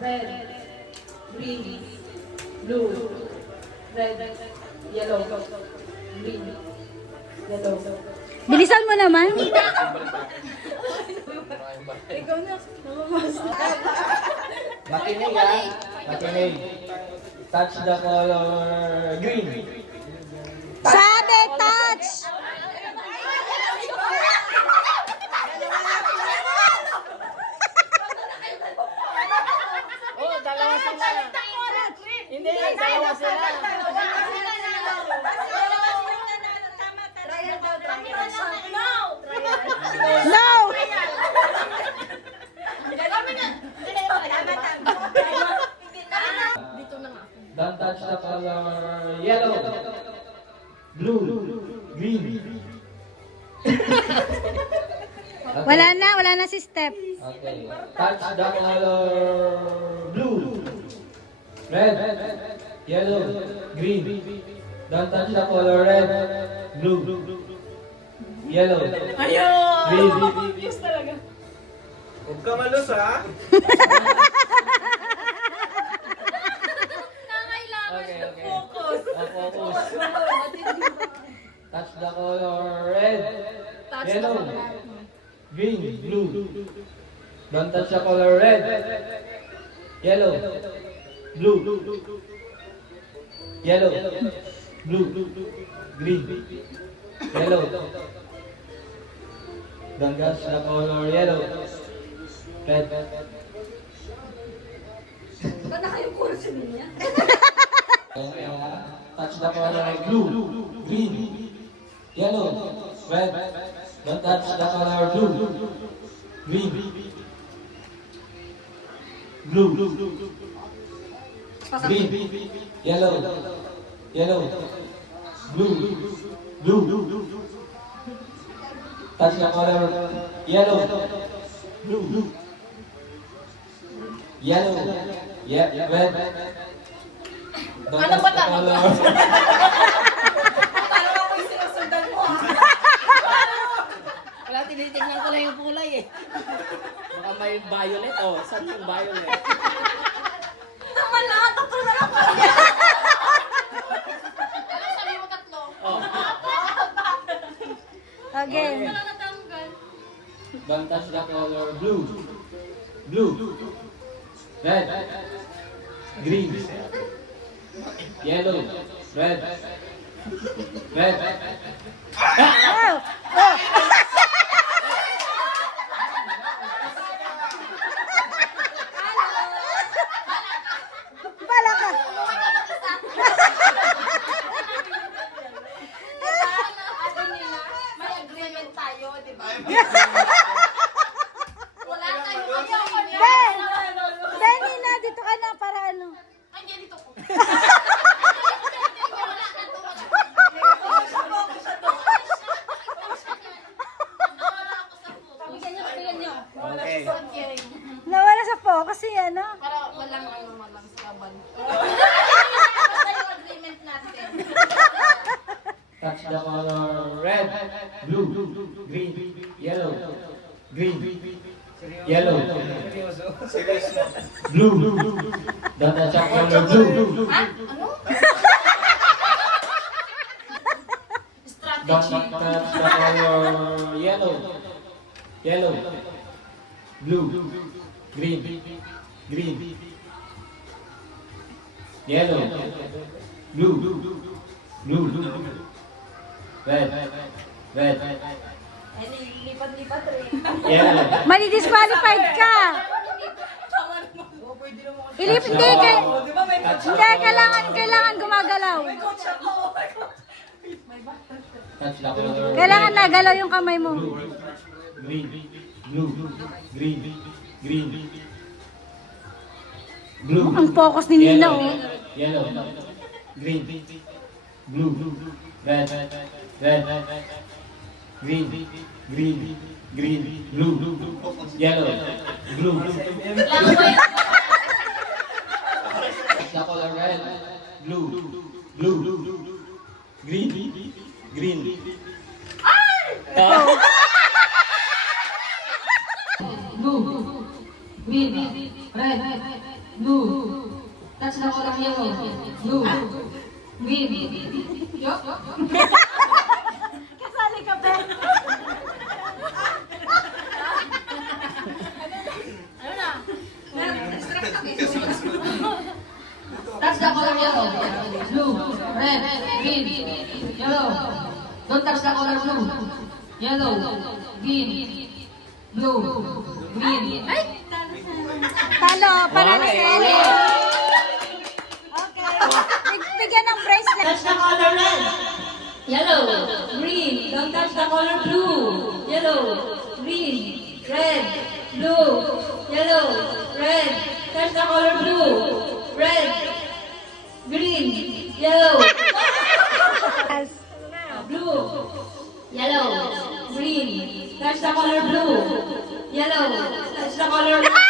red, green, blue, red, yellow, green, yellow. Bilisan mo naman. Ikaw na. Makinig ha. Makinig. Touch the color green. Sabi, touch! Oh, dalawa sila. Hindi, dalawa sila. No! Don't touch the color yellow. Blue. Green. Wala na si Step. Okay. Touch the color blue. Red. Yellow. Green. Don't touch the color red. Blue. Yellow. Green. Huwag ka malus ha. Okay. Focus. Touch the color red. Yellow. Green. Blue. Don't touch the color red. Yellow. Blue. Yellow. Blue. Green. Yellow. Don't touch the color yellow. Red. Okay, touch the color blue, green, yellow, red. Don't touch the color blue, green, blue, green, yellow, blue. Touch the color yellow, blue, yellow, red. Don't touch the color. Parang ako yung sinusundan mo ha. Wala, tinitignan ko lang yung kulay eh. Baka may violet. Oh, saan yung violet? Naman lahat. Tatlo na lang pala. Ano sabi mo tatlo? Oh. Again. Wala natanggal. Don't touch the color blue, red, green, yellow, red. Oh! Oh! Bala ka! Ate nila, may agreement tayo, di ba? Wala tayo. Ayoko niya. Ben! Benny na, dito ka na para ano. Ay, hindi, dito ko. Okay. Nawala sa focus yan, no? Para walang sabal. Basta yung agreement natin. Touch the color red, blue, green, yellow, green, yellow, Seryoso. blue. Don't touch the color blue. Ha? Ano? Don't Strategy. touch the color yellow, blue, green, yellow, blue, red, Ay, lipat-lipat rin. yellow. Madi-disqualified ka! Ilip, hindi, kailangan gumagalaw. Touch the color Kailangan nagalaw yung kamay mo. green, blue, Ang focus ni Nina, oh. yellow, green, blue, red, green, blue, yellow, blue. The color red, blue, green, blue, green, red, blue. Touch the color yellow, blue. Green. Yup. Kasali ka, Ben. Touch the color yellow, blue, red, green, yellow. Don't touch the color blue, yellow, green, blue, green. Talo, para na si Ellie. Okay. Bigyan ng bracelet. Touch the color red, yellow, green. Don't touch the color blue, yellow, green, red, blue, yellow, red. Touch the color blue, red, green, yellow. Blue, yellow, green. Touch the color blue, yellow. Touch the color.